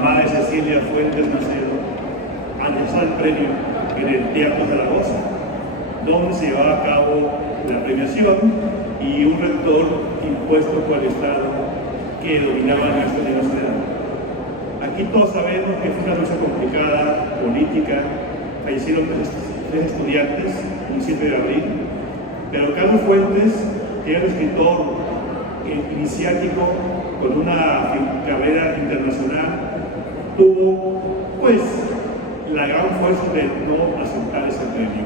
mamá de Cecilia Fuentes Macedo, al lanzar el premio en el Teatro Zaragoza, donde se llevaba a cabo la premiación y un rector impuesto por el Estado que dominaba nuestra universidad. Aquí todos sabemos que fue una lucha complicada, política, fallecieron tres estudiantes un 7 de abril, pero Carlos Fuentes, que era un escritor iniciático con una carrera internacional, tuvo pues la gran fuerza de no aceptar ese premio.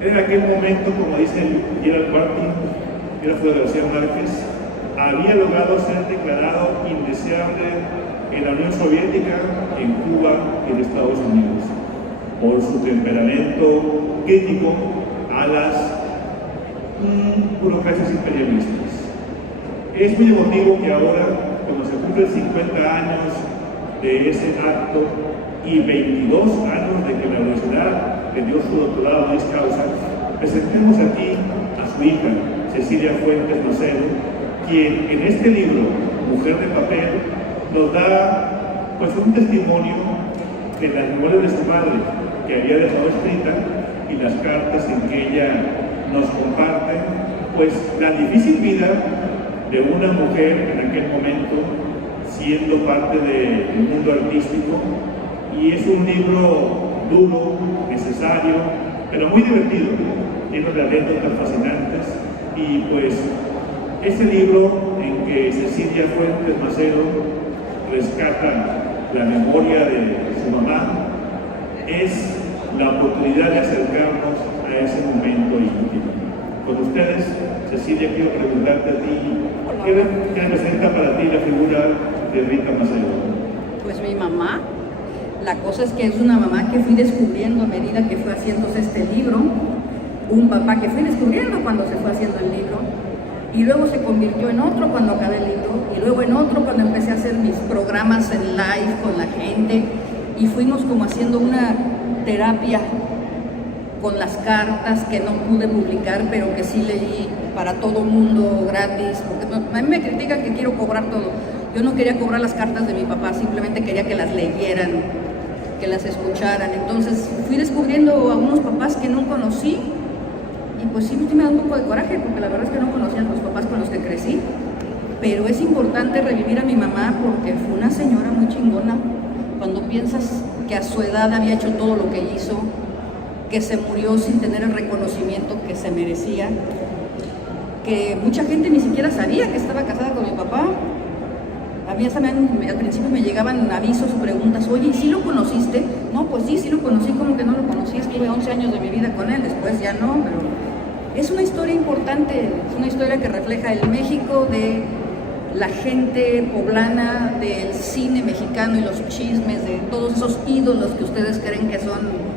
En aquel momento, como dice Gerald Martin, que era Federico García Márquez, había logrado ser declarado indeseable en la Unión Soviética, en Cuba y en Estados Unidos, por su temperamento crítico a las burocracias imperialistas. Es muy emotivo que ahora, cuando se cumplen 50 años de ese acto y 22 años de que la universidad le dio su doctorado en esa causa, presentemos aquí a su hija, Cecilia Fuentes Macedo, quien en este libro, Mujer de Papel, nos da pues un testimonio de las memorias de su madre, que había dejado escrita, y las cartas en que ella nos comparte pues la difícil vida de una mujer en aquel momento, siendo parte del mundo artístico. Y es un libro duro, necesario, pero muy divertido, lleno de anécdotas fascinantes. Y pues ese libro en que Cecilia Fuentes Macedo rescata la memoria de su mamá es la oportunidad de acercarnos a ese momento íntimo. Con ustedes, Cecilia, quiero preguntarte a ti, ¿qué representa para ti la figura de Rita Macedo? Pues mi mamá. La cosa es que es una mamá que fui descubriendo a medida que fue haciéndose este libro, un papá que fui descubriendo cuando se fue haciendo el libro, y luego se convirtió en otro cuando acabé el libro, y luego en otro cuando empecé a hacer mis programas en live con la gente, y fuimos como haciendo una terapia con las cartas que no pude publicar, pero que sí leí para todo mundo gratis, porque a mí me critican que quiero cobrar todo. Yo no quería cobrar las cartas de mi papá, simplemente quería que las leyeran, que las escucharan. Entonces fui descubriendo a unos papás que no conocí, y pues sí me da un poco de coraje, porque la verdad es que no conocía a los papás con los que crecí. Pero es importante revivir a mi mamá porque fue una señora muy chingona. Cuando piensas que a su edad había hecho todo lo que hizo, que se murió sin tener el reconocimiento que se merecía, que mucha gente ni siquiera sabía que estaba casada con mi papá. A mí al principio me llegaban avisos o preguntas, oye, ¿y sí lo conociste? No, pues sí lo conocí, como que no lo conocí, estuve 11 años de mi vida con él, después ya no, pero es una historia importante, es una historia que refleja el México de la gente poblana, del cine mexicano y los chismes, de todos esos ídolos que ustedes creen que son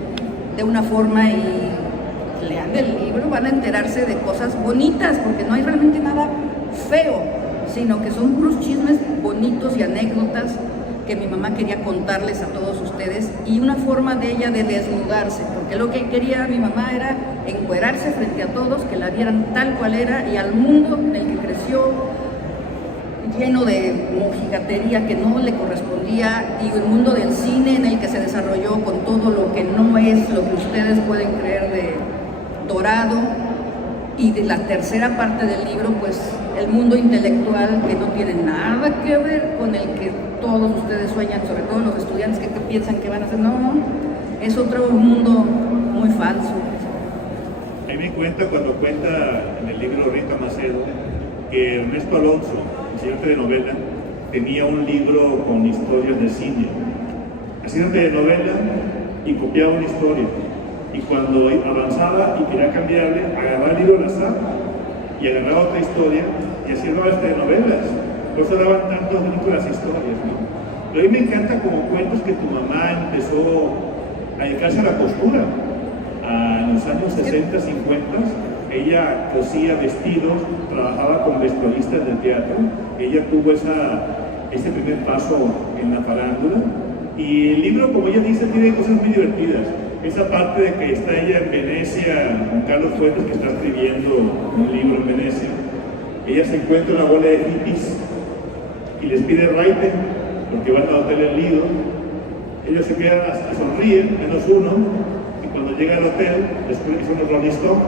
de una forma, y lean el libro, van a enterarse de cosas bonitas, porque no hay realmente nada feo, sino que son puros chismes bonitos y anécdotas que mi mamá quería contarles a todos ustedes, y una forma de ella de desnudarse, porque lo que quería mi mamá era encuerarse frente a todos, que la vieran tal cual era, y al mundo en el que creció, lleno de mojigatería que no le correspondía, y el mundo del cine en el que se desarrolló con todo lo que no es lo que ustedes pueden creer de dorado, y de la tercera parte del libro, pues el mundo intelectual que no tiene nada que ver con el que todos ustedes sueñan, sobre todo los estudiantes que piensan que van a hacer, no, es otro mundo muy falso. A mí me cuenta cuando cuenta en el libro Rita Macedo que Ernesto Alonso, el señor telenovela, tenía un libro con historias de cine. Hacía telenovela y copiaba una historia. Y cuando avanzaba y quería cambiarle, agarraba el libro al azar y agarraba otra historia y hacía nuevas telenovelas. Por eso daban tantos minutos las historias, ¿no? Pero a mí me encanta como cuentos que tu mamá empezó a dedicarse a la costura. En los años 60, 50, ella cosía vestidos, trabajaba con vestuaristas del teatro. Ella tuvo ese primer paso en la farándula. Y el libro, como ella dice, tiene cosas muy divertidas. Esa parte de que está ella en Venecia con Carlos Fuentes, que está escribiendo un libro en Venecia. Ella se encuentra una bola de hippies y les pide raite, porque van al hotel El Lido, ellos se quedan y sonríen, menos uno, y cuando llega al hotel, descubren que son los Rolling Stones,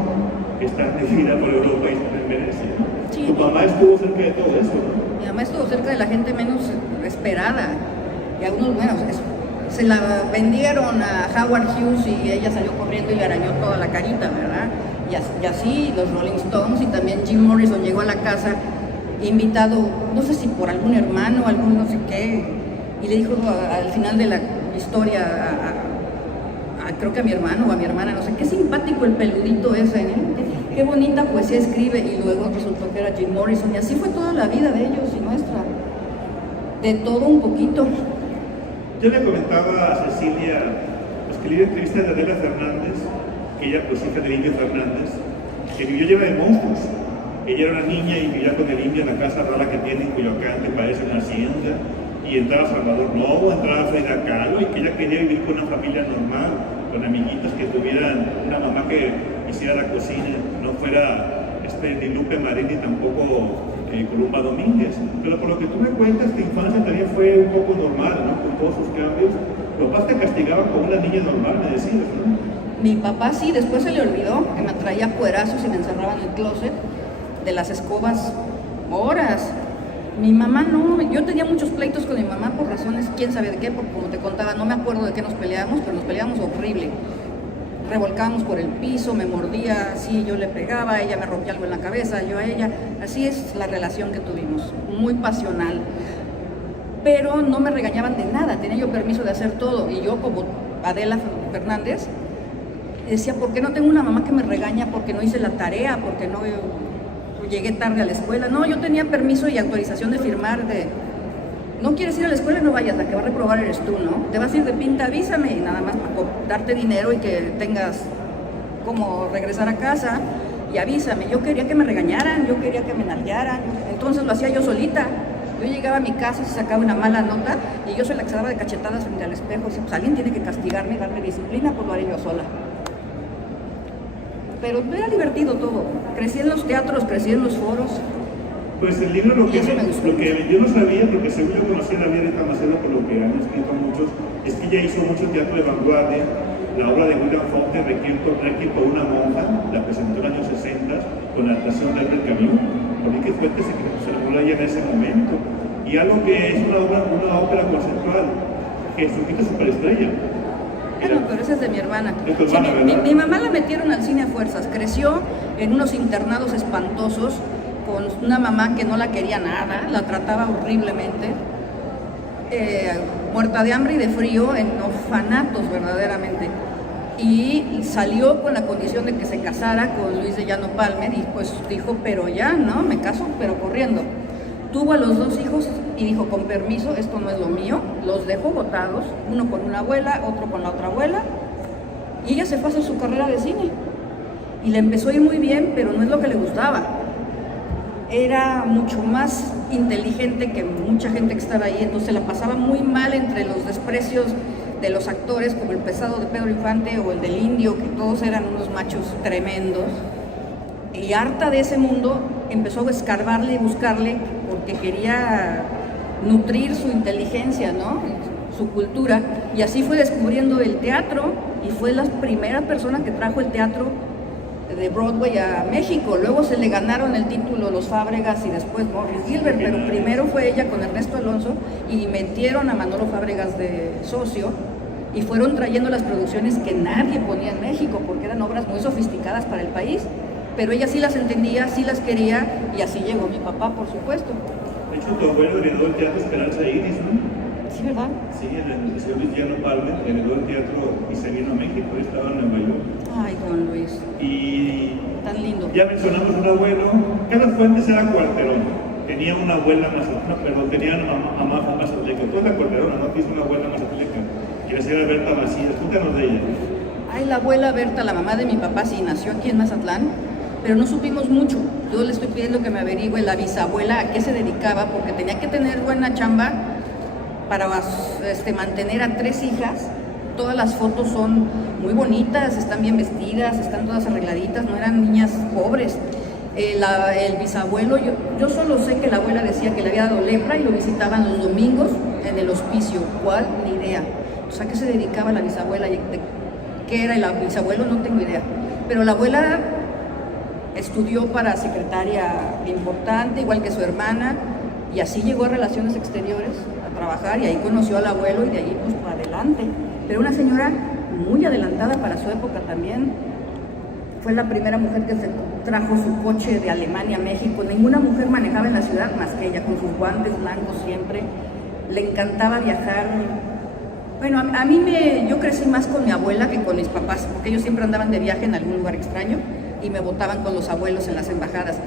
que están de gira por Europa y en Venecia. Sí. Tu mamá estuvo cerca de todo eso, ¿no? Mi mamá estuvo cerca de la gente menos esperada. Y algunos, bueno, se la vendieron a Howard Hughes y ella salió corriendo y le arañó toda la carita, ¿verdad? Y así los Rolling Stones y también Jim Morrison llegó a la casa invitado, no sé si por algún hermano, algún no sé qué, y le dijo al final de la historia creo que a mi hermano o a mi hermana, no sé, qué simpático el peludito ese, ¿eh? Qué bonita poesía escribe, y luego resultó que era Jim Morrison, y así fue toda la vida de ellos y nuestra, de todo un poquito. Yo le comentaba a Cecilia, pues que leí la entrevista de Adela Fernández, que ella pues hija del Indio Fernández, que vivió llena de monstruos. Ella era una niña y vivía con el indio en la casa rara que tiene en Coyoacán, que parece una hacienda, y entraba Salvador Novo, entraba Frida Kahlo, y que ella quería vivir con una familia normal, con amiguitos que tuvieran una mamá que hiciera la cocina, no fuera ni Lupe Marín ni tampoco Columba Domínguez. Pero por lo que tú me cuentas, tu infancia también fue un poco normal, ¿no? Con todos sus cambios. Los papás te castigaban como una niña normal, me decías, ¿no? Mi papá sí, después se le olvidó, que me traía cuerazos y me encerraba en el closet de las escobas horas. Mi mamá no, yo tenía muchos pleitos con mi mamá por razones, quién sabe de qué, porque como te contaba, no me acuerdo de qué nos peleábamos, pero nos peleábamos horrible. Revolcábamos por el piso, me mordía, así yo le pegaba, ella me rompía algo en la cabeza, yo a ella. Así es la relación que tuvimos, muy pasional. Pero no me regañaban de nada, tenía yo permiso de hacer todo. Y yo, como Adela Fernández, decía, ¿por qué no tengo una mamá que me regaña porque no hice la tarea, porque no llegué tarde a la escuela? No, yo tenía permiso y autorización de firmar de, no quieres ir a la escuela, no vayas, la que va a reprobar eres tú, ¿no? Te vas a ir de pinta, avísame, y nada más para darte dinero y que tengas como regresar a casa, y avísame. Yo quería que me regañaran, yo quería que me nalguearan, entonces lo hacía yo solita. Yo llegaba a mi casa y sacaba una mala nota, y yo soy la que se daba de cachetadas frente al espejo, y decía, pues alguien tiene que castigarme y darme disciplina, pues lo haré yo sola. Pero era divertido todo. Crecí en los teatros, crecí en los foros. Pues el libro lo que yo no sabía, porque según yo conocía a la vida de Tamacero por lo que han escrito muchos, es que ella hizo mucho teatro de vanguardia. La obra de William Faulkner, Requiem por una monja, la presentó en los años 60 con la actuación de Albert Camus. Por mí que fue que se celebró ella en ese momento. Y algo que es una ópera conceptual, Jesucristo Superestrella. Bueno, pero esa es de mi hermana. Es tu hermana, ¿verdad? Mi mamá la metieron al cine a fuerzas. Creció en unos internados espantosos con una mamá que no la quería nada, la trataba horriblemente, muerta de hambre y de frío, en orfanatos verdaderamente. Y salió con la condición de que se casara con Luis de Llano Palmer, y pues dijo, pero ya, ¿no? Me caso, pero corriendo. Tuvo a los 2 hijos y dijo, con permiso, esto no es lo mío, los dejó botados, uno con una abuela, otro con la otra abuela, y ella se fue a hacer su carrera de cine. Y le empezó a ir muy bien, pero no es lo que le gustaba. Era mucho más inteligente que mucha gente que estaba ahí, entonces la pasaba muy mal entre los desprecios de los actores, como el pesado de Pedro Infante o el del Indio, que todos eran unos machos tremendos. Y harta de ese mundo, empezó a escarbarle y buscarle porque quería nutrir su inteligencia, ¿no? Su cultura, y así fue descubriendo el teatro, y fue la primera persona que trajo el teatro de Broadway a México. Luego se le ganaron el título los Fábregas y después Morris Gilbert, pero primero fue ella con Ernesto Alonso, y metieron a Manolo Fábregas de socio, y fueron trayendo las producciones que nadie ponía en México porque eran obras muy sofisticadas para el país, pero ella sí las entendía, sí las quería, y así llegó mi papá, por supuesto. De hecho, tu abuelo heredó el Teatro Esperanza Iris, ¿no? Sí, ¿verdad? Sí, el señor Luis Llano Palmer heredó el teatro y se vino a México, él estaba en Nueva York. Ay, don Luis. Y tan lindo. Ya mencionamos un abuelo, cada Fuentes era cuarterón, tenía una abuela tenía una mamá mazatleca, tú eres la cuarterona, ¿no? Tienes una abuela mazatleca, que era Berta Macías, cuéntanos de ella. Ay, la abuela Berta, la mamá de mi papá, sí, nació aquí en Mazatlán, pero no supimos mucho. Yo le estoy pidiendo que me averigüe la bisabuela a qué se dedicaba, porque tenía que tener buena chamba para mantener a 3 hijas. Todas las fotos son muy bonitas, están bien vestidas, están todas arregladitas, no eran niñas pobres. El bisabuelo, yo solo sé que la abuela decía que le había dado lepra y lo visitaban los domingos en el hospicio. ¿Cuál? Ni idea. O sea, ¿a qué se dedicaba la bisabuela? ¿Qué era el bisabuelo? No tengo idea. Pero la abuela estudió para secretaria importante, igual que su hermana, y así llegó a Relaciones Exteriores a trabajar, y ahí conoció al abuelo, y de ahí pues para adelante. Pero una señora muy adelantada para su época también. Fue la primera mujer que se trajo su coche de Alemania a México. Ninguna mujer manejaba en la ciudad más que ella, con sus guantes blancos siempre. Le encantaba viajar. Bueno, a mí yo crecí más con mi abuela que con mis papás, porque ellos siempre andaban de viaje en algún lugar extraño y me botaban con los abuelos en las embajadas.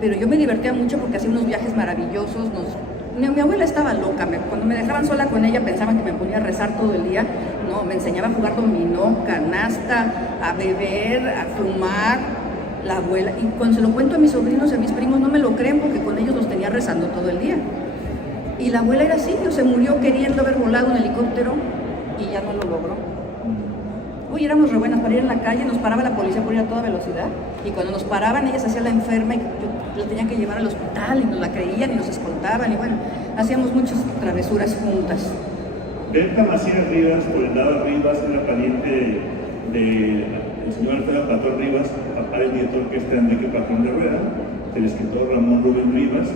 Pero yo me divertía mucho porque hacía unos viajes maravillosos. Mi abuela estaba loca. Cuando me dejaban sola con ella pensaban que me ponía a rezar todo el día. No, me enseñaba a jugar dominó, canasta, a beber, a fumar. La abuela, y cuando se lo cuento a mis sobrinos y a mis primos no me lo creen porque con ellos los tenía rezando todo el día. Y la abuela era así, se murió queriendo haber volado un helicóptero y ya no lo logró. Uy, éramos re buenas para ir en la calle, nos paraba la policía por ir a toda velocidad, y cuando nos paraban ella se hacía la enferma y yo la tenía que llevar al hospital y nos la creían y nos escoltaban, y bueno, hacíamos muchas travesuras juntas. Berta Macías Rivas, por el lado de Rivas, era pariente del señor Alfredo Patrón Rivas, papá del director orquesta Enrique Patrón de Rueda, del escritor Ramón Rubén Rivas,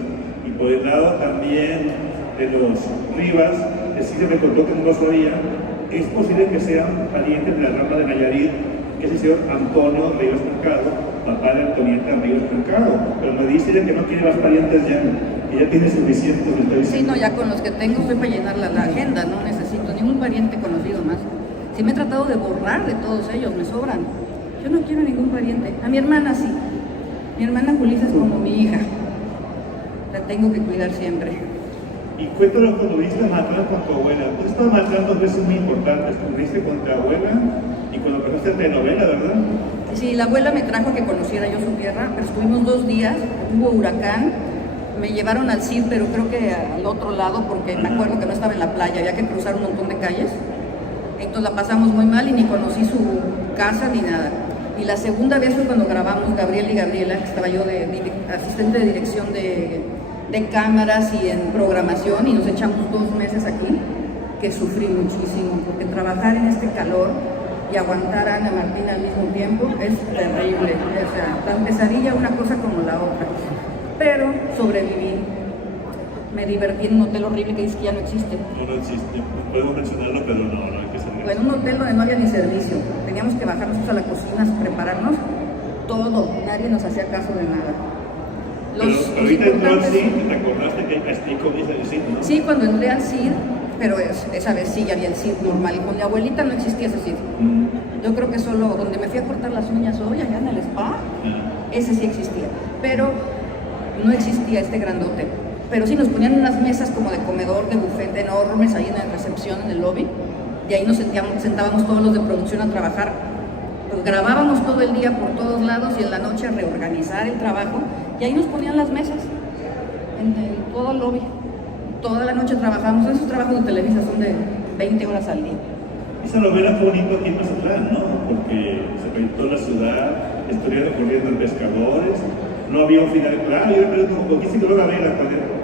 y por el lado también de los Rivas, sí se me contó que no lo sabía, es posible que sean parientes de la rama de Nayarit, que es el señor Antonio Rivas Mercado, papá de Antonieta Rivas Mercado, pero me dice ella que no quiere más parientes ya, que ya tiene suficientes. Sí, no, ya con los que tengo estoy para llenar la agenda, no necesito ningún pariente conocido más. Sí me he tratado de borrar de todos ellos, me sobran. Yo no quiero ningún pariente. A mi hermana sí. Mi hermana Julissa es como mi hija. La tengo que cuidar siempre. Y cuéntalo cuando viniste a Matlán con tu abuela. Tú estabas en Matlán 2 veces muy importantes. Estuviste con tu abuela y cuando empezaste en telenovela, ¿verdad? Sí, la abuela me trajo a que conociera yo su tierra, pero estuvimos 2 días, hubo huracán, me llevaron al CID, pero creo que al otro lado, porque me acuerdo que no estaba en la playa, había que cruzar un montón de calles. Entonces la pasamos muy mal y ni conocí su casa ni nada. Y la segunda vez fue cuando grabamos Gabriel y Gabriela, que estaba yo de asistente de dirección de cámaras y en programación, y nos echamos 2 meses aquí, que sufrí muchísimo, porque trabajar en este calor y aguantar a Ana Martín al mismo tiempo es terrible. O sea, tan pesadilla una cosa como la otra. Pero sobreviví. Me divertí en un hotel horrible que dice que ya no existe. No existe. Podemos mencionarlo, pero no hay que saber. Bueno, un hotel donde no había ni servicio. Teníamos que bajarnos a la cocina, prepararnos todo. Nadie nos hacía caso de nada. Pero ahorita entró al CID, ¿te acordaste que hay castigo dice el CID, no? Sí, cuando entré al CID, pero esa vez sí ya había el CID normal. Y con mi abuelita no existía ese CID. Yo creo que solo donde me fui a cortar las uñas hoy, allá en el spa, ese sí existía. Pero no existía este grandote. Pero sí nos ponían unas mesas como de comedor, de buffet enormes ahí en la recepción, en el lobby, y ahí nos sentábamos todos los de producción a trabajar. Pues grabábamos todo el día por todos lados y en la noche a reorganizar el trabajo, y ahí nos ponían las mesas en todo el lobby. Toda la noche trabajamos. Esos trabajos de Televisa son de 20 horas al día. Esa novela fue bonito aquí en Mazatlán, ¿no? Porque se pintó la ciudad, estuvieron corriendo en pescadores, no había un final claro. Yo me pregunto, ¿por qué se quedó la vela?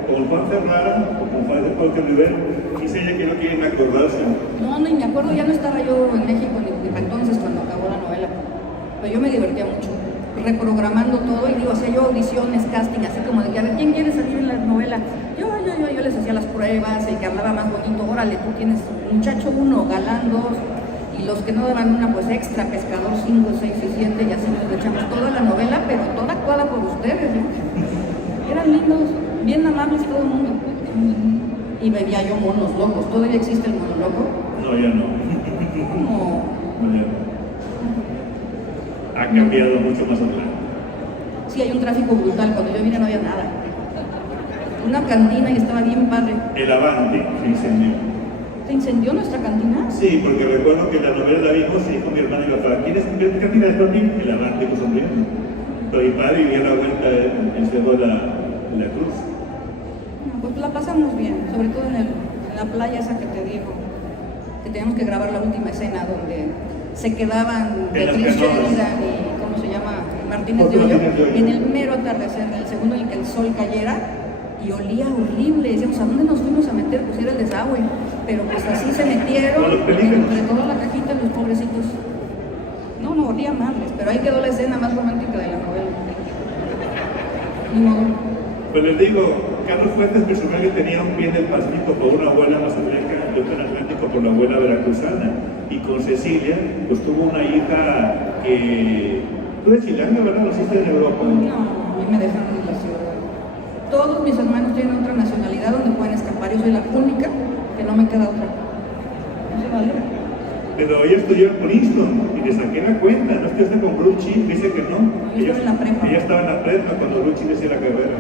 Con Juan Ferrara o con Juan de Jorge Rivera, dice ella que no quieren acordarse. No, ni me acuerdo, ya no estaba yo en México ni para entonces cuando acabó la novela. Pero yo me divertía mucho, reprogramando todo, y digo, hacía yo audiciones, casting, así como de que a ver, ¿quién quiere salir en la novela? Yo les hacía las pruebas, el que hablaba más bonito, órale, tú tienes muchacho 1, galán 2, y los que no daban una, pues extra, pescador 5, 6 y 7, y así nos echamos toda la novela, pero toda actuada por ustedes, ¿no? Eran lindos, bien amables todo el mundo. Y bebía yo monos locos. ¿Todavía existe el mono loco? No, ya no. ¿Cómo? No, ya no. Ha cambiado mucho más adelante. Sí, hay un tráfico brutal. Cuando yo vine no había nada. Una cantina y estaba bien padre. El Avante se incendió. ¿Se incendió nuestra cantina? Sí, porque recuerdo que la novela la vimos y dijo mi hermano y mi papá, ¿quién es qué cantina de Tony? El Avante, pues hombre. Pero mi padre vivía a la vuelta en Cerro de la Cruz. Pues la pasamos bien, sobre todo en la playa esa que te digo, que teníamos que grabar la última escena donde se quedaban Beatriz Sheridan y, ¿cómo se llama? Martínez de Hoyo, en el mero atardecer, en el segundo en el que el sol cayera, y olía horrible. Decíamos, ¿a dónde nos fuimos a meter? Pues era el desagüe. Pero pues así se metieron, entre toda la cajita, los pobrecitos. No, olía madres, pero ahí quedó la escena más romántica de la novela. Ni modo. Pues les digo, Carlos Fuentes personalmente tenía un pie en el Pacífico por una abuela mazateca y otro en Atlántico por la abuela veracruzana. Y con Cecilia, pues tuvo una hija que... Tú eres chilanga, ¿verdad? ¿Naciste en Europa? No, a mí me dejaron en la ciudad. Todos mis hermanos tienen otra nacionalidad donde pueden escapar. Yo soy la única que no me queda otra. No se vale. Pero ella estudió en Princeton y le saqué la cuenta. ¿No estudiaste con Grucci? Dice que no. Yo estaba en la prepa. Ella estaba en la prepa cuando Grucci decía la carrera.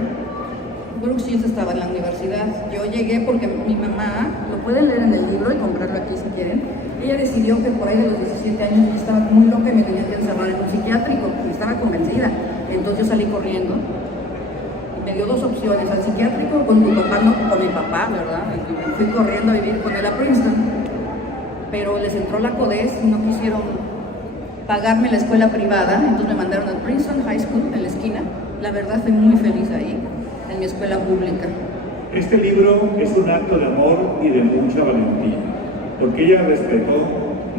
Brooks Shields estaba en la universidad. Yo llegué porque mi mamá, lo pueden leer en el libro y comprarlo aquí si quieren, ella decidió que por ahí de los 17 años yo estaba muy loca y me tenía que encerrar en un psiquiátrico, y estaba convencida. Entonces yo salí corriendo. Me dio dos opciones, al psiquiátrico con mi papá, no con mi papá, ¿verdad? Y me fui corriendo a vivir con él a Princeton. Pero les entró la CODES y no quisieron pagarme la escuela privada, entonces me mandaron al Princeton High School en la esquina. La verdad fui muy feliz ahí, en mi escuela pública. Este libro es un acto de amor y de mucha valentía, porque ella respetó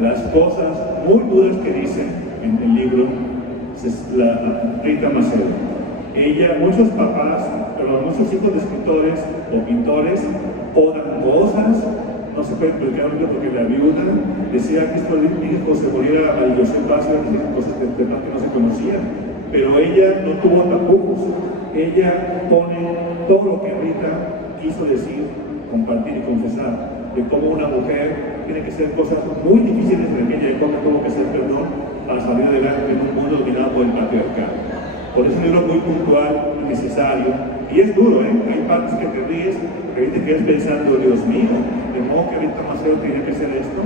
las cosas muy duras que dice en el libro la Rita Macedo. Ella, muchos papás, pero muchos hijos de escritores o pintores, odan cosas, no se puede explicar porque la viuda decía que esto mi hijo se muriera al José Vázquez, cosas que no se conocían, pero ella no tuvo tapujos. Ella pone todo lo que Rita quiso decir, compartir y confesar, de cómo una mujer tiene que hacer cosas muy difíciles en aquella época, tuvo que hacer perdón para salir adelante en un mundo dominado por el patriarcado. Por eso es un libro muy puntual y necesario, y es duro, ¿eh? Hay partes que te ríes, porque ahí te quedas pensando, Dios mío, de modo que Rita Macedo tenía que hacer esto,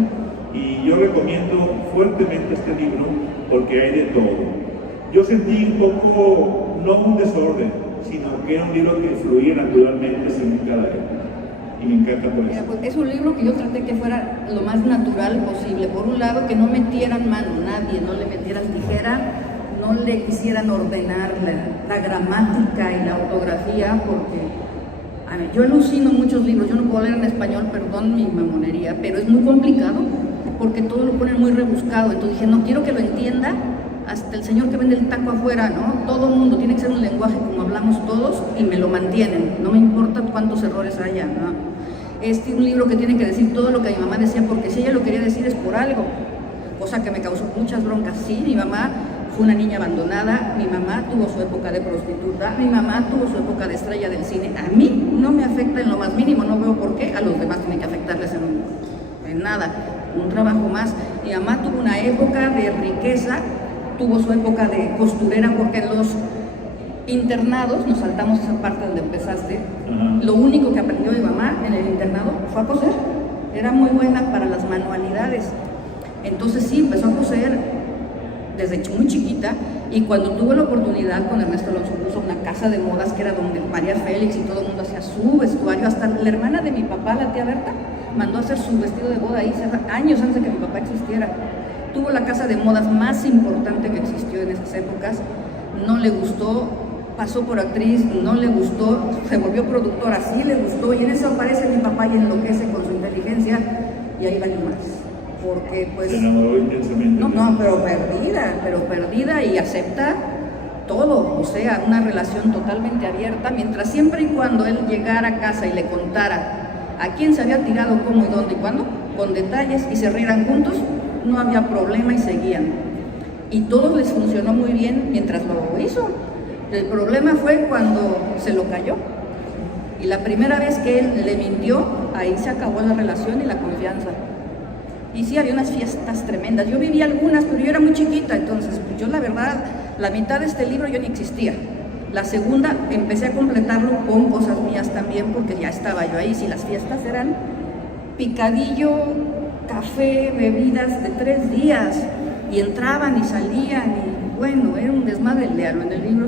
y yo recomiendo fuertemente este libro porque hay de todo. Yo sentí un poco, no un desorden, sino que era un libro que fluía naturalmente sin cada época. Y me encanta por eso. Pues es un libro que yo traté que fuera lo más natural posible. Por un lado, que no metieran mano, nadie, no le metieran tijera, no le quisieran ordenar la gramática y la ortografía, porque a ver, yo alucino muchos libros, yo no puedo leer en español, perdón mi mamonería, pero es muy complicado porque todo lo ponen muy rebuscado. Entonces dije, no quiero que lo entienda hasta el señor que vende el taco afuera, ¿no? Todo el mundo tiene que ser un lenguaje como hablamos todos y me lo mantienen, no me importa cuántos errores haya, ¿no? Es un libro que tiene que decir todo lo que mi mamá decía, porque si ella lo quería decir es por algo, cosa que me causó muchas broncas. Sí, mi mamá fue una niña abandonada, mi mamá tuvo su época de prostituta, mi mamá tuvo su época de estrella del cine. A mí no me afecta en lo más mínimo, no veo por qué a los demás tiene que afectarles en nada, un trabajo más. Mi mamá tuvo una época de riqueza, tuvo su época de costurera, porque en los internados, nos saltamos esa parte donde empezaste, lo único que aprendió mi mamá en el internado fue a coser. Era muy buena para las manualidades, entonces sí, empezó a coser desde muy chiquita, y cuando tuvo la oportunidad con Ernesto Alonso puso una casa de modas que era donde María Félix y todo el mundo hacía su vestuario, hasta la hermana de mi papá, la tía Berta, mandó a hacer su vestido de boda ahí años antes de que mi papá existiera. Tuvo la casa de modas más importante que existió en esas épocas, no le gustó, pasó por actriz, no le gustó, se volvió productora, sí le gustó, y en eso aparece mi papá y enloquece con su inteligencia, y ahí va ni más, porque pues... Se enamoró intensamente. No, pero perdida y acepta todo, o sea, una relación totalmente abierta, mientras siempre y cuando él llegara a casa y le contara a quién se había tirado, cómo y dónde y cuándo, con detalles, y se rieran juntos, no había problema y seguían. Y todo les funcionó muy bien mientras lo hizo. El problema fue cuando se lo cayó. Y la primera vez que él le mintió, ahí se acabó la relación y la confianza. Y sí, había unas fiestas tremendas. Yo viví algunas, pero yo era muy chiquita, entonces pues yo la verdad, la mitad de este libro yo ni existía. La segunda empecé a completarlo con cosas mías también, porque ya estaba yo ahí. Si las fiestas eran picadillo, café, bebidas de 3 días, y entraban y salían, y bueno, era un desmadre leerlo en el libro.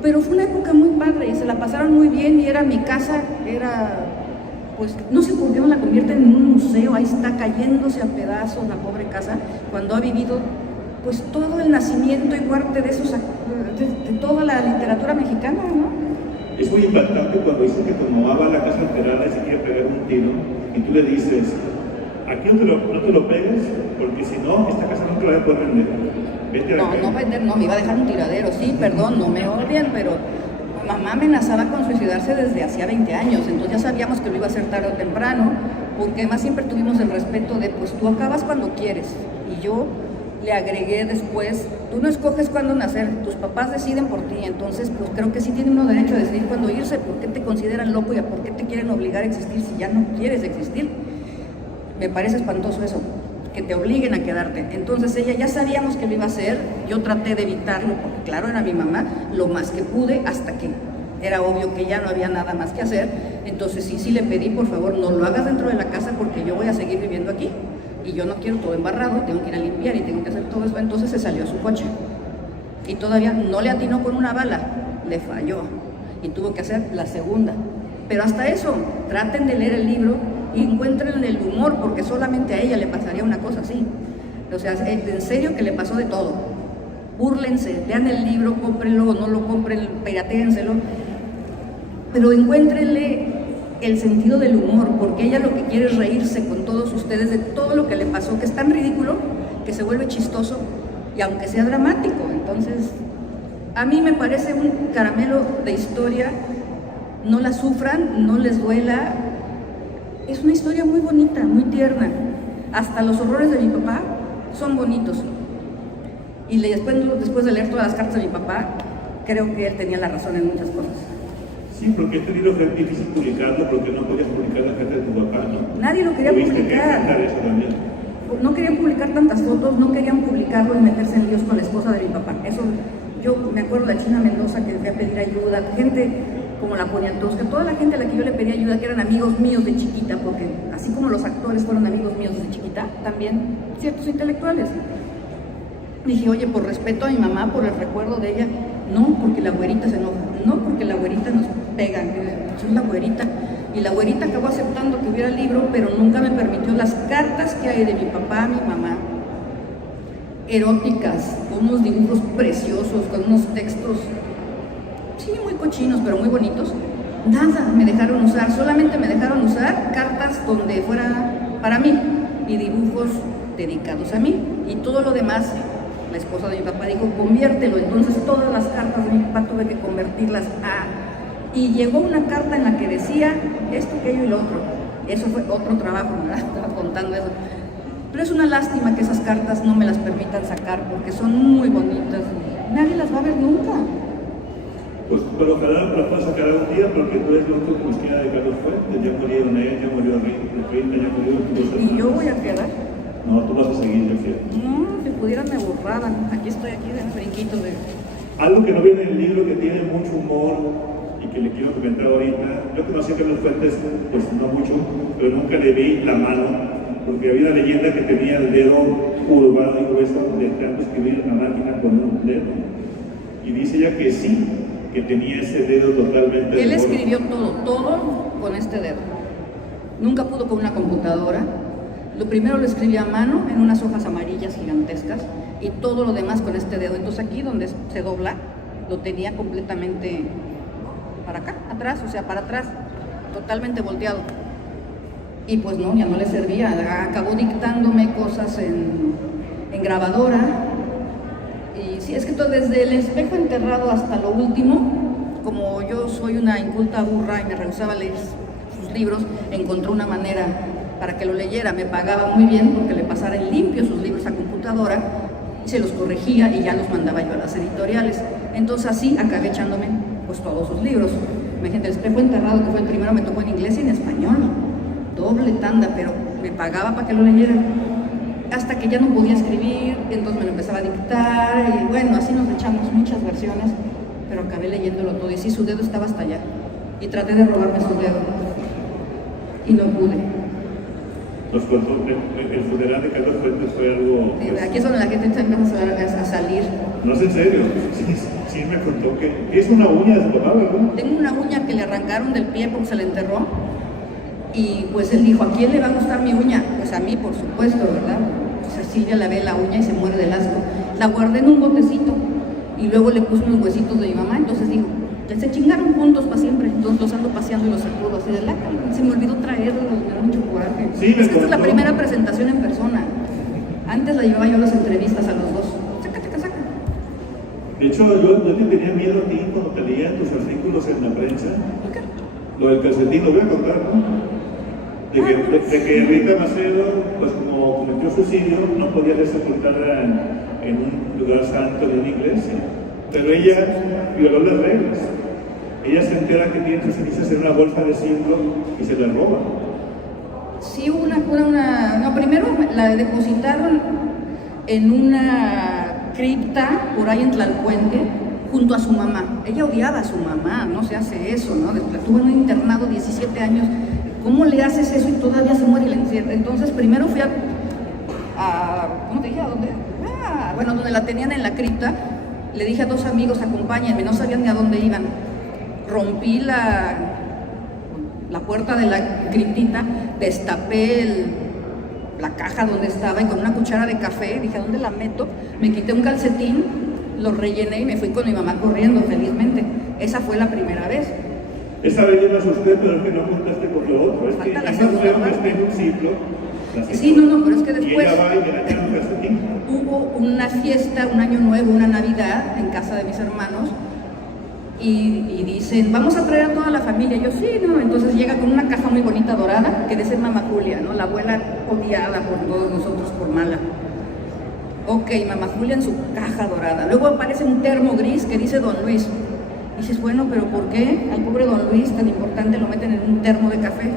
Pero fue una época muy padre y se la pasaron muy bien, y era mi casa, pues no sé por qué no la convierten en un museo, ahí está cayéndose a pedazos la pobre casa, cuando ha vivido pues todo el nacimiento y parte de esos, de toda la literatura mexicana, ¿no? Es muy impactante cuando dice que tu mamá va a la casa alterada y se quiere pegar un tiro y tú le dices, aquí no te lo pegues porque si no, esta casa no te la voy a poder vender. Vete a la calle. No vender, no, me iba a dejar un tiradero, sí, perdón, no me odien, pero mamá amenazaba con suicidarse desde hacía 20 años, entonces ya sabíamos que lo iba a hacer tarde o temprano, porque además siempre tuvimos el respeto de, pues tú acabas cuando quieres, y yo le agregué después, tú no escoges cuándo nacer, tus papás deciden por ti, entonces pues creo que sí tiene uno derecho a decidir cuándo irse, por qué te consideran loco y a por qué te quieren obligar a existir si ya no quieres existir. Me parece espantoso eso, que te obliguen a quedarte. Entonces ella ya sabíamos que lo iba a hacer, yo traté de evitarlo, porque claro, era mi mamá, lo más que pude, hasta que era obvio que ya no había nada más que hacer. Entonces sí le pedí, por favor, no lo hagas dentro de la casa porque yo voy a seguir viviendo aquí y yo no quiero todo embarrado, tengo que ir a limpiar y tengo que hacer todo eso. Entonces se salió a su coche y todavía no le atinó con una bala, le falló y tuvo que hacer la segunda. Pero hasta eso, traten de leer el libro y encuentren el humor, porque solamente a ella le pasaría una cosa así. O sea, en serio que le pasó de todo. Búrlense, lean el libro, cómprenlo o no lo compren, piratéenselo, pero encuéntrenle el sentido del humor, porque ella lo que quiere es reírse con todos ustedes de todo lo que le pasó, que es tan ridículo que se vuelve chistoso, y aunque sea dramático. Entonces, a mí me parece un caramelo de historia. No la sufran, no les duela. Es una historia muy bonita, muy tierna. Hasta los horrores de mi papá son bonitos. Y después de leer todas las cartas de mi papá, creo que él tenía la razón en muchas cosas. Sí, porque este libro fue difícil publicarlo porque no podías publicar la carta de tu papá, ¿no? Nadie lo quería publicar. Eso también. No querían publicar tantas fotos, no querían publicarlo y meterse en líos con la esposa de mi papá. Eso, yo me acuerdo de la China Mendoza que le fui a pedir ayuda, gente como la Poniatowska, toda la gente a la que yo le pedí ayuda, que eran amigos míos de chiquita, porque así como los actores fueron amigos míos de chiquita, también ciertos intelectuales. Dije, oye, por respeto a mi mamá, por el recuerdo de ella, no, porque la güerita se enoja, no, porque la güerita nos pega, soy la güerita. Y la güerita acabó aceptando que hubiera el libro, pero nunca me permitió las cartas que hay de mi papá a mi mamá, eróticas, con unos dibujos preciosos, con unos textos, sí, muy cochinos, pero muy bonitos. Nada me dejaron usar, solamente me dejaron usar cartas donde fuera para mí y dibujos dedicados a mí. Y todo lo demás, la esposa de mi papá dijo, conviértelo. Entonces todas las cartas de mi papá tuve que convertirlas a... Y llegó una carta en la que decía esto, aquello y lo otro. Eso fue otro trabajo, ¿verdad? Estaba contando eso. Pero es una lástima que esas cartas no me las permitan sacar porque son muy bonitas. Nadie las va a ver nunca. Pues, pero ojalá la puedas sacar algún día porque tú eres la última cristiana de Carlos Fuentes. Ya murieron él, ya murió Rita, ya murió tu esposa. ¿Y yo voy a quedar? No, tú vas a seguir, yo quiero. No, si pudieran me borraban. Aquí estoy, aquí de brinquito de... Algo que no viene en el libro, que tiene mucho humor y que le quiero comentar ahorita. Yo conocí a Carlos Fuentes, pues no mucho, pero nunca le vi la mano, porque había una leyenda que tenía el dedo curvado y grueso de tanto escribir en la máquina con un dedo. Y dice ella que sí, que tenía ese dedo totalmente... Él escribió todo con este dedo. Nunca pudo con una computadora. Lo primero lo escribía a mano en unas hojas amarillas gigantescas y todo lo demás con este dedo. Entonces aquí donde se dobla, lo tenía completamente para acá, atrás, o sea, para atrás, totalmente volteado. Y pues no, ya no le servía. Acabó dictándome cosas en grabadora. Y sí, es que todo, desde El espejo enterrado hasta lo último, como yo soy una inculta burra y me rehusaba a leer sus libros, encontró una manera para que lo leyera. Me pagaba muy bien porque le pasara en limpio sus libros a computadora, se los corregía y ya los mandaba yo a las editoriales. Entonces así acabé echándome pues todos sus libros. Imagínate, El espejo enterrado, que fue el primero, me tocó en inglés y en español, doble tanda, pero me pagaba para que lo leyera. Hasta que ya no podía escribir, entonces me lo empezaba a dictar, y bueno, así nos echamos muchas versiones, pero acabé leyéndolo todo, y sí, su dedo estaba hasta allá, y traté de robarme su dedo, y no pude. El funeral de Carlos Fuentes fue algo... Sí, aquí es donde la gente empieza a salir. No es en serio, sí me contó que es una uña de su papá, ¿verdad? Tengo una uña que le arrancaron del pie porque se le enterró, y pues él dijo, ¿a quién le va a gustar mi uña? Pues a mí, por supuesto, ¿verdad? Cecilia la ve la uña y se muere del asco. La guardé en un botecito y luego le puse unos huesitos de mi mamá, entonces dijo, Se chingaron juntos para siempre, entonces los ando paseando y los sacudo así de la cara. Se me olvidó traerlos, me da mucho coraje. Sí, es que esta es la primera presentación en persona. Antes la llevaba yo a las entrevistas a los dos. Saca. De hecho, yo te tenía miedo a ti cuando te leían tus artículos en la prensa. ¿Por qué? Lo del calcetín, lo voy a contar, ¿no? De que Rita Macedo, pues como cometió suicidio, no podía ser sepultada en un lugar santo de una iglesia. Pero ella violó las reglas. Ella se entera que tiene sus cenizas en una bolsa de cimbro y se las roba. Sí, no, primero la depositaron en una cripta por ahí en Tlalpuente junto a su mamá. Ella odiaba a su mamá, no se hace eso, ¿no? Estuvo en un internado 17 años. ¿Cómo le haces eso y todavía se muere y la encierra? Entonces primero fui a ¿cómo te dije? ¿A dónde? Bueno, donde la tenían en la cripta. Le dije a dos amigos, acompáñenme, no sabían ni a dónde iban. Rompí la puerta de la criptita, destapé la caja donde estaba y con una cuchara de café, dije, ¿a dónde la meto? Me quité un calcetín, lo rellené y me fui con mi mamá corriendo, felizmente. Esa fue la primera vez. Esa vez yo me asusté, pero es que no contaste con lo otro. Es Falta que la esa segunda fue parte. que esté en un ciclo. Sí, no, pero es que después Y ella va y me la lleva un calcetín. hubo una fiesta, un año nuevo, una Navidad en casa de mis hermanos y dicen, vamos a traer a toda la familia. Yo, sí, ¿no? Entonces llega con una caja muy bonita dorada, que dice Mamá Julia, ¿no? La abuela odiada por todos nosotros por mala. Ok, Mamá Julia en su caja dorada. Luego aparece un termo gris que dice Don Luis. Y dices, bueno, pero ¿por qué al pobre Don Luis tan importante lo meten en un termo de café?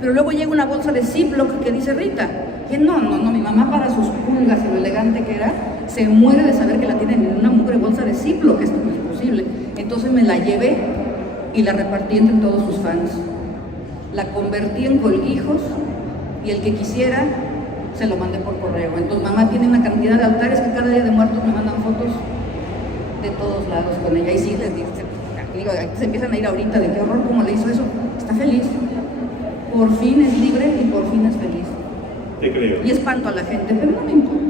Pero luego llega una bolsa de Ziploc que dice Rita. Y no, mi mamá para sus pulgas y lo elegante que era, se muere de saber que la tienen en una mugre bolsa de Ziploc, esto no es posible. Entonces me la llevé y la repartí entre todos sus fans. La convertí en colguijos y el que quisiera se lo mandé por correo. Entonces mamá tiene una cantidad de altares que cada día de muertos me mandan fotos de todos lados con ella. Y sí, les digo, se empiezan a ir ahorita de qué horror, cómo le hizo eso. Está feliz. Por fin es libre y por fin es feliz. Te creo. Y espanto a la gente, pero no me importa.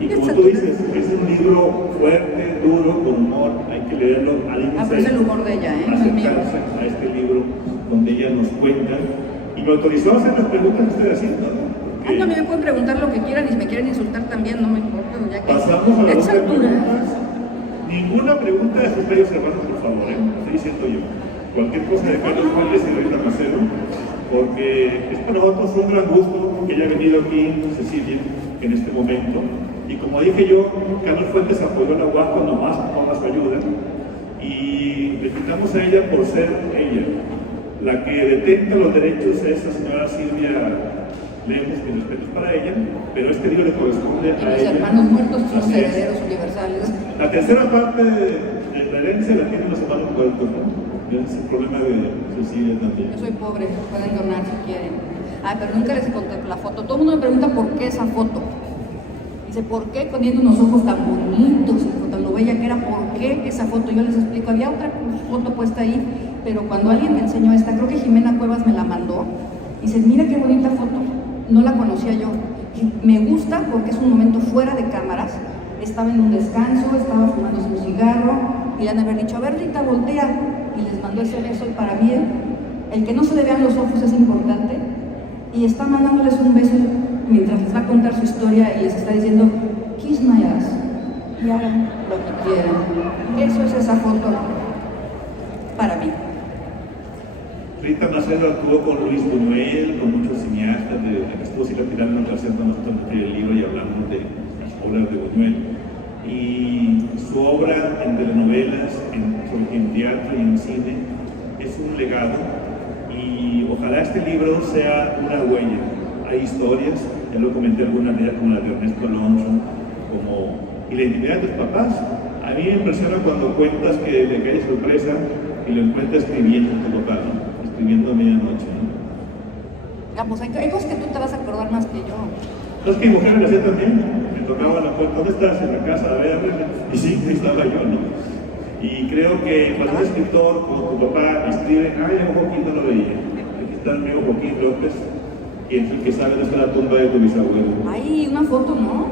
Y como tú dices, es un libro fuerte, duro, con humor, hay que leerlo. Pero es el humor de ella, acercarse a este libro donde ella nos cuenta. Y me autorizó a hacer las preguntas que estoy haciendo, ¿no? No, a mí me pueden preguntar lo que quieran y si me quieren insultar también, no me importa. Ya que pasamos a la esa otra altura. pregunta. Ninguna pregunta de sus bellos hermanos, por favor, estoy diciendo yo. Cualquier cosa de Carlos Fuentes y Rita Macedo, porque es para nosotros un gran gusto que haya venido aquí Cecilia en este momento. Y como dije yo, Carlos Fuentes apoyó a la UAS cuando más ocupaba su ayuda. Y le invitamos a ella por ser ella. La que detenta los derechos es la señora Silvia Lemos, que respetos para ella, pero este libro le corresponde a Los ella. hermanos muertos son los Así es. herederos universales. La tercera parte de la herencia la tienen los hermanos muertos, ¿no? Es el problema de Cecilia también. Yo soy pobre, pueden donar si quieren. Pero nunca les conté la foto. Todo el mundo me pregunta por qué esa foto. Dice, ¿por qué poniendo unos ojos tan bonitos y tan lo bella que era? ¿Por qué esa foto? Yo les explico, había otra foto puesta ahí, pero cuando alguien me enseñó esta, creo que Jimena Cuevas me la mandó, dice, mira qué bonita foto, no la conocía yo. Y me gusta porque es un momento fuera de cámaras, estaba en un descanso, estaba fumándose un cigarro, y le han de haber dicho, a ver Rita, voltea, y les mandó ese beso, y para mí, el que no se le vean los ojos es importante, y está mandándoles un beso mientras les va a contar su historia y les está diciendo, kiss my ass, y hagan lo que quieran. Eso es esa foto para mí. Rita Macedo actuó con Luis Buñuel, con muchos cineastas, estuvo Silvia Pinal en otra ocasión con nosotros en el libro y hablamos de las obras de Buñuel. Y su obra en telenovelas, en teatro y en cine es un legado, y ojalá este libro sea una huella. Hay historias, ya lo comenté alguna vez, como la de Ernesto Alonso, y la intimidad de tus papás. A mí me impresiona cuando cuentas que le cae sorpresa y lo encuentras escribiendo a tu papá, ¿no? Escribiendo a medianoche, ¿no? Pues hay cosas que tú te vas a acordar más que yo. No, es que mi mujer me hacía también, me tocaba la puerta, ¿dónde estás? En la casa, a ver, y sí, ahí estaba yo, ¿no? Y creo que cuando un escritor como tu papá escribe, ay, Joaquín no lo veía, aquí está el amigo Joaquín López, y es el que sabe dónde está la tumba de tu bisabuelo. Hay una foto, ¿no?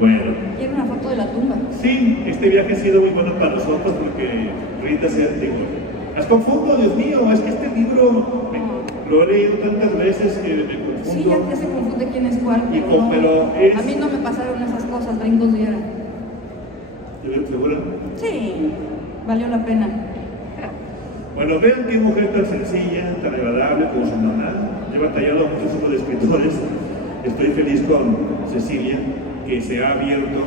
Bueno, Quiero una foto de la tumba. sí, este viaje ha sido muy bueno para nosotros porque Rita se digo, las confundo, Dios mío, es que este libro lo he leído tantas veces que me confundo. Sí, ya se confunde quién es cuál. Y Pero no, pero es... a mí no me pasaron esas cosas, brincos diera. ¿Segura? Sí, valió la pena. Bueno, vean qué mujer tan sencilla, tan agradable como su mamá. He batallado a muchos otros escritores. Estoy feliz con Cecilia, que se ha abierto,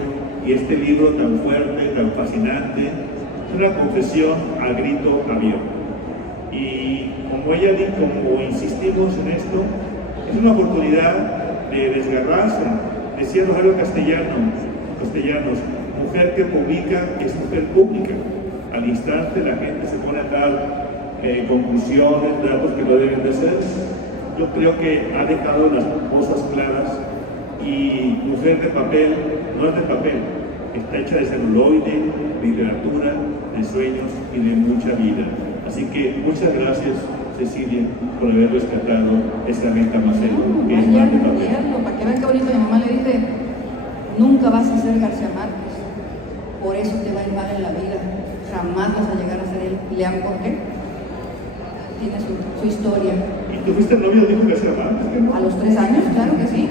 y este libro tan fuerte, tan fascinante, es una confesión a grito abierto. Y como ella dijo, como insistimos en esto, es una oportunidad de desgarrarse. Decía Rogelio Castellanos, mujer que publica es mujer pública. Al instante la gente se pone a dar conclusiones, datos que no deben de ser. Yo creo que ha dejado las cosas claras, y Mujer de Papel no es de papel, está hecha de celuloide, de literatura, de sueños y de mucha vida. Así que muchas gracias, Cecilia, por haber rescatado esa Rita Macedo, que es más de papel. Para que vean qué bonito, mi mamá le dice, nunca vas a ser García Márquez, por eso te va a ir mal en la vida, jamás vas a llegar a ser él. Lean por qué. Tiene su historia. ¿Y tú fuiste el novio de hijo de García Márquez? A los 3 años, claro que sí.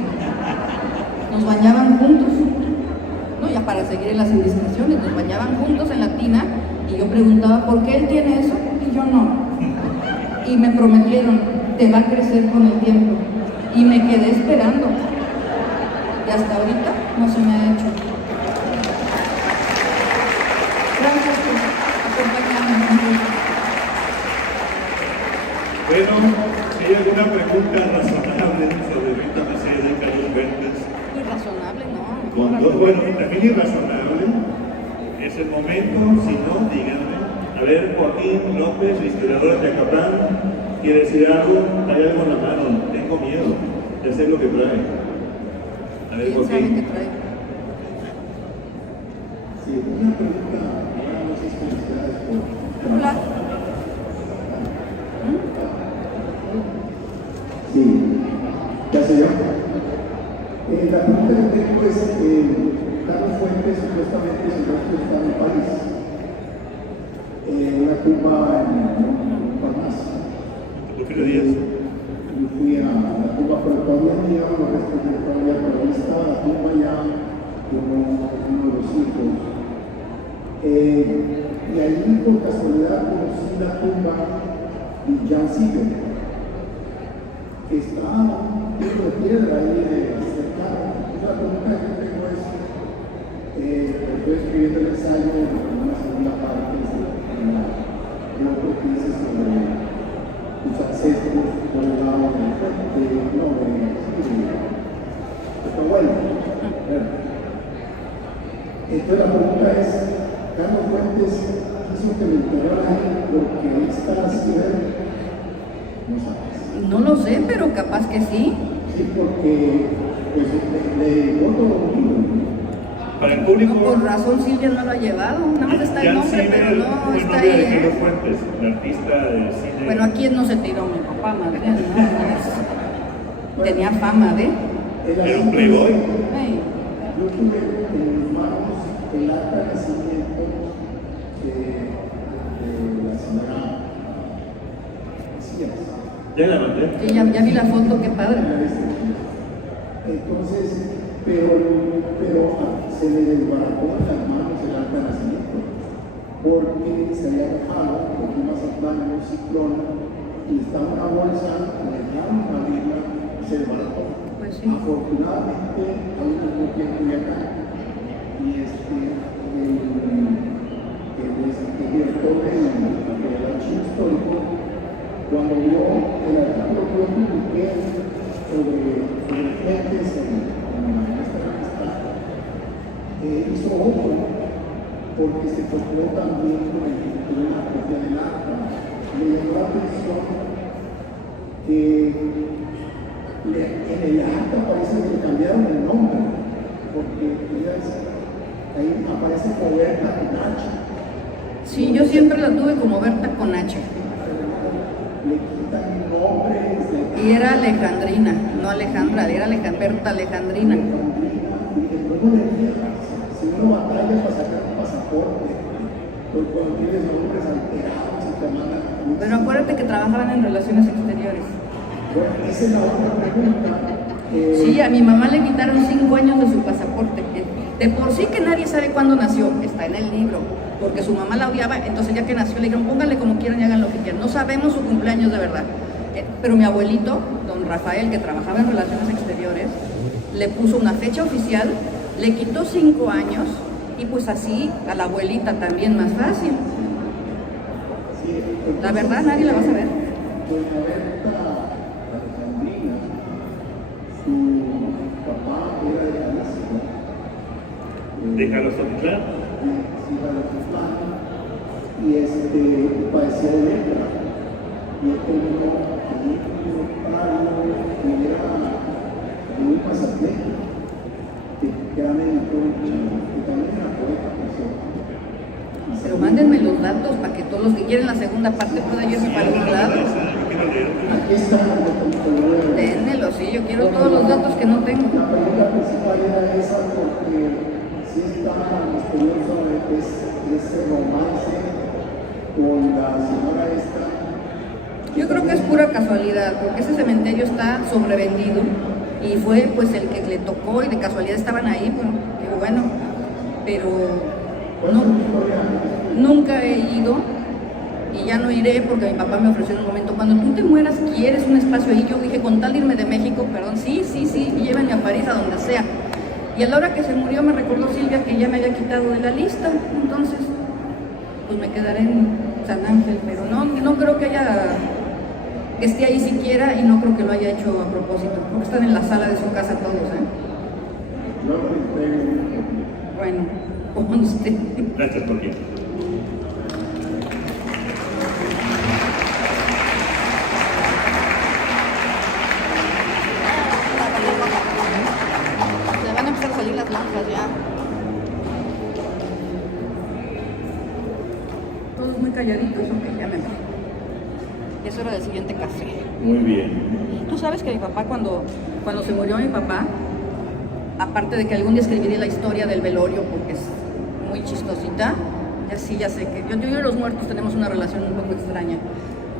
Nos bañaban juntos, no, ya para seguir en las indiscreciones, nos bañaban juntos en la tina, y yo preguntaba, ¿por qué él tiene eso y yo no? Y me prometieron, te va a crecer con el tiempo, y me quedé esperando, y hasta ahorita no se me ha hecho. Gracias por acompañarme. Bueno, si hay alguna pregunta razonable sobre Rita Macedo y Carlos Fuentes, Irrazonable, no. bueno, también irrazonable, es el momento. Si no, díganme. A ver, Joaquín López, historiadora de Acapán, quiere decir algo. Hay algo en la mano, tengo miedo de hacer lo que trae. A ver, ¿Quién sabe qué Joaquín. trae? Sí, una pregunta. Muchas felicidades por... Hola. Sí, ya sé yo. La pregunta que tengo es, Carlos Fuentes supuestamente se está en el país. Una tumba en Parnaso. Porfirio Díaz. Yo fui a la tumba, pero todavía no llegaban los restos de todavía, pero ahí estaba la tumba ya como uno de los hijos. Y ahí por casualidad conocí la tumba de Jan Siegel, que está lleno de piedra ahí cercano. La pregunta que tengo es, estoy escribiendo el ensayo en una segunda parte de otro que dice sobre tus ancestros por el lado de tu abuelo. Entonces la pregunta es, Carlos Fuentes hizo que me enterrara ahí porque ahí está la ciudad. No sabes. No lo sé, pero capaz que sí. Sí, porque pues, le dedicó todo un libro. Para el público, No, por razón Silvia no lo ha llevado, nada más está el Jan nombre, Siegel pero no fue está novia ahí, de Carlos ¿eh? Fuentes, el artista de cine. Bueno, aquí no se tiró mi papá, más bien, ¿no? Tenía fama de... Era un playboy. Hey, Yo tuve en mis manos el acta de nacimiento de la señora Macías. Ya la mandé. sí, ya vi la foto, qué padre. Entonces, pero se le desbarató en las manos el acta de nacimiento, porque se había mojado, porque iba a saltar en un ciclón, y estaba una bolsa, le dejaron abrirla, se desbarató. Pues sí. Afortunadamente, aún no tuvo tiempo de acá, y el director del archivo histórico, cuando vio el artículo que yo publiqué sobre Fuentes en esta revista, hizo otro, porque se tocó también con el título de la copia del acta. Le llamó la atención que en el acta parece que le cambiaron el nombre, porque ahí aparece como Berta con H. Sí, yo siempre la tuve como Berta con H. Le quitan nombres de Y era Alejandrina, no Alejandra, era Berta Alejandrina. y dije, no le pierdas, si uno batalla para sacar un pasaporte, porque cuando tienes nombres alterados y te mandan... Pero acuérdate que trabajaban en relaciones exteriores. Bueno, esa es la otra pregunta. Sí, a mi mamá le quitaron 5 años de su pasaporte. De por sí que nadie sabe cuándo nació, está en el libro, porque su mamá la odiaba, entonces ya que nació le dijeron pónganle como quieran y hagan lo que quieran. No sabemos su cumpleaños de verdad. Pero mi abuelito, don Rafael, que trabajaba en relaciones exteriores, le puso una fecha oficial, le quitó 5 años y pues así a la abuelita también más fácil. La verdad nadie la va a saber. Doña Berta Alejandrina, su papá era de Jalisco. Déjalo soportar. Sí, Jalisco. Y padecía de lepra. Y él terminó allí en un palo y era muy pasatiempo. Que era médico, que también era poeta, por cierto. Pero mándenme los datos para que todos los que quieren la segunda parte pueda yo irme para algún lado. Aquí está, Dénmelo, sí, yo quiero todos los datos que no tengo. la pregunta principal era esa porque sí está misterioso ese romance con la señora esta. Yo creo que es pura casualidad, porque ese cementerio está sobrevendido y fue pues el que le tocó y de casualidad estaban ahí, bueno, pero no, nunca he ido y ya no iré porque mi papá me ofreció en un momento, cuando tú te mueras, ¿quieres un espacio ahí? Yo dije, con tal de irme de México, perdón, sí, y llévenme a París, a donde sea. Y a la hora que se murió me recordó Silvia que ya me había quitado de la lista, entonces pues me quedaré en San Ángel, pero no creo que esté ahí siquiera y no creo que lo haya hecho a propósito, porque están en la sala de su casa todos, Bueno, como usted. Gracias por ti. Se van a empezar a salir las lonjas ya. Todos muy calladitos, ok, ya me voy. Es hora del siguiente café. Muy bien. Tú sabes que mi papá, cuando se murió mi papá, aparte de que algún día escribiré la historia del velorio porque es muy chistosita, ya sé que yo y los muertos tenemos una relación un poco extraña,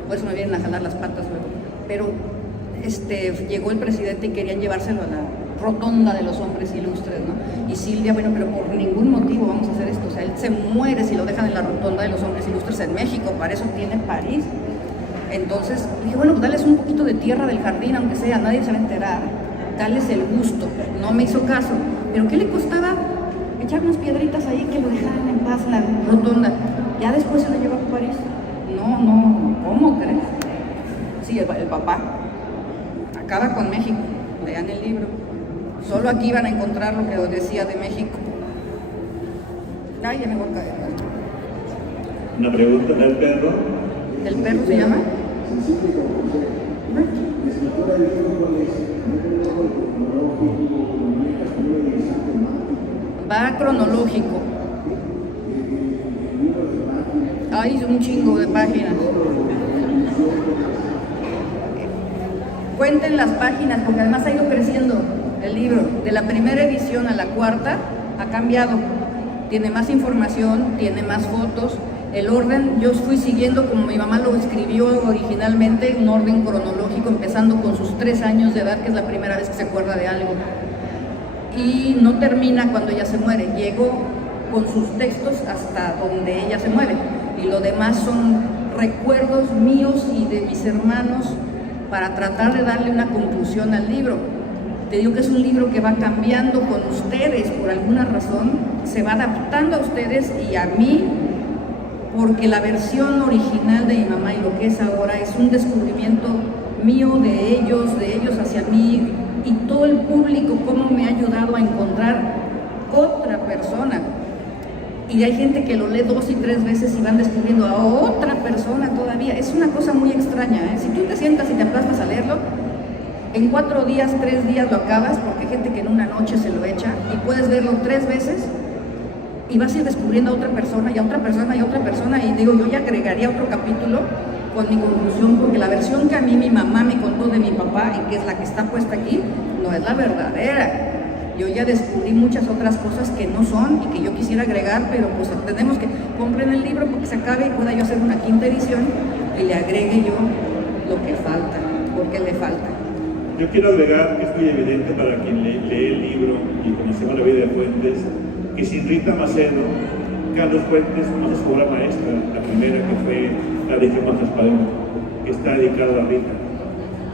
por eso me vienen a jalar las patas luego. Pero llegó el presidente y querían llevárselo a la rotonda de los hombres ilustres, ¿no? Y Silvia, bueno, pero por ningún motivo vamos a hacer esto, o sea, él se muere si lo dejan en la rotonda de los hombres ilustres en México, para eso tiene París. Entonces dije, bueno, pues dales un poquito de tierra del jardín, aunque sea, nadie se va a enterar, dales el gusto. No me hizo caso, pero ¿qué le costaba echar unas piedritas ahí que lo dejaran en paz en la rotonda? Ya después se lo llevó a París. No, ¿cómo crees? Sí, el papá acaba con México, lean el libro. Solo aquí van a encontrar lo que decía de México. Ay, ya me voy a caer. Una pregunta del perro. ¿El perro se llama? Va cronológico. Ay, un chingo de páginas. Cuenten las páginas, porque además ha ido creciendo el libro. De la primera edición a la cuarta ha cambiado. Tiene más información, tiene más fotos. El orden, yo fui siguiendo como mi mamá lo escribió originalmente, un orden cronológico, empezando con sus 3 años de edad, que es la primera vez que se acuerda de algo. Y no termina cuando ella se muere, llegó con sus textos hasta donde ella se muere. Y lo demás son recuerdos míos y de mis hermanos para tratar de darle una conclusión al libro. Te digo que es un libro que va cambiando con ustedes, por alguna razón, se va adaptando a ustedes y a mí, porque la versión original de mi mamá y lo que es ahora es un descubrimiento mío de ellos hacia mí, y todo el público cómo me ha ayudado a encontrar otra persona. Y hay gente que lo lee 2 y 3 veces y van descubriendo a otra persona todavía. Es una cosa muy extraña, ¿eh? Si tú te sientas y te aplastas a leerlo, en 4 días, 3 días lo acabas, porque hay gente que en una noche se lo echa, y puedes verlo 3 veces y vas a ir descubriendo a otra persona y a otra persona y a otra persona. Y digo, yo ya agregaría otro capítulo con mi conclusión, porque la versión que a mí mi mamá me contó de mi papá, y que es la que está puesta aquí, no es la verdadera. Yo ya descubrí muchas otras cosas que no son y que yo quisiera agregar, pero pues tenemos que compren el libro porque se acabe y pueda yo hacer una quinta edición y le agregue yo lo que falta, porque le falta. Yo quiero agregar que es muy evidente para quien lee el libro y conocemos la vida de Fuentes, que sin Rita Macedo, Carlos Fuentes no es su obra maestra, la primera que fue la de Gemma Transparente, que está dedicada a Rita.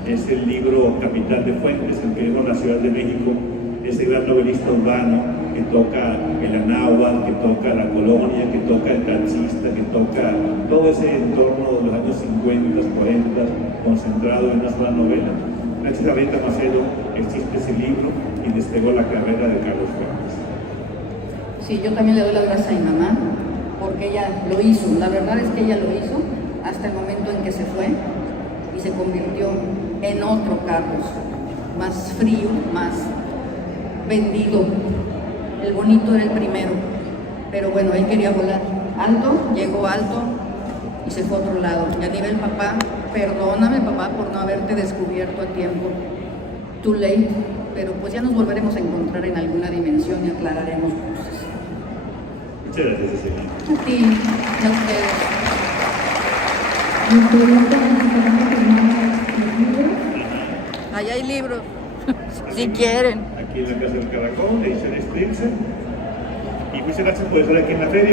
Es el libro capital de Fuentes, el que es la Ciudad de México, ese gran novelista urbano que toca el anáhuac, que toca la colonia, que toca el taxista, que toca todo ese entorno de los años 50, 40, concentrado en una sola novela. Gracias a Rita Macedo existe ese libro y despegó la carrera de Carlos Fuentes. Sí, yo también le doy las gracias a mi mamá, porque ella lo hizo. La verdad es que ella lo hizo hasta el momento en que se fue y se convirtió en otro Carlos, más frío, más vendido. El bonito era el primero, pero bueno, él quería volar alto, llegó alto y se fue a otro lado. Y a nivel papá, perdóname papá por no haberte descubierto a tiempo, too late, pero pues ya nos volveremos a encontrar en alguna dimensión y aclararemos cosas. Muchas gracias, Cecilia. A ti, a ustedes. Allá hay libros, si quieren. Aquí en la Casa del Caracol, edición Strixer. Y muchas gracias por estar aquí en la feria.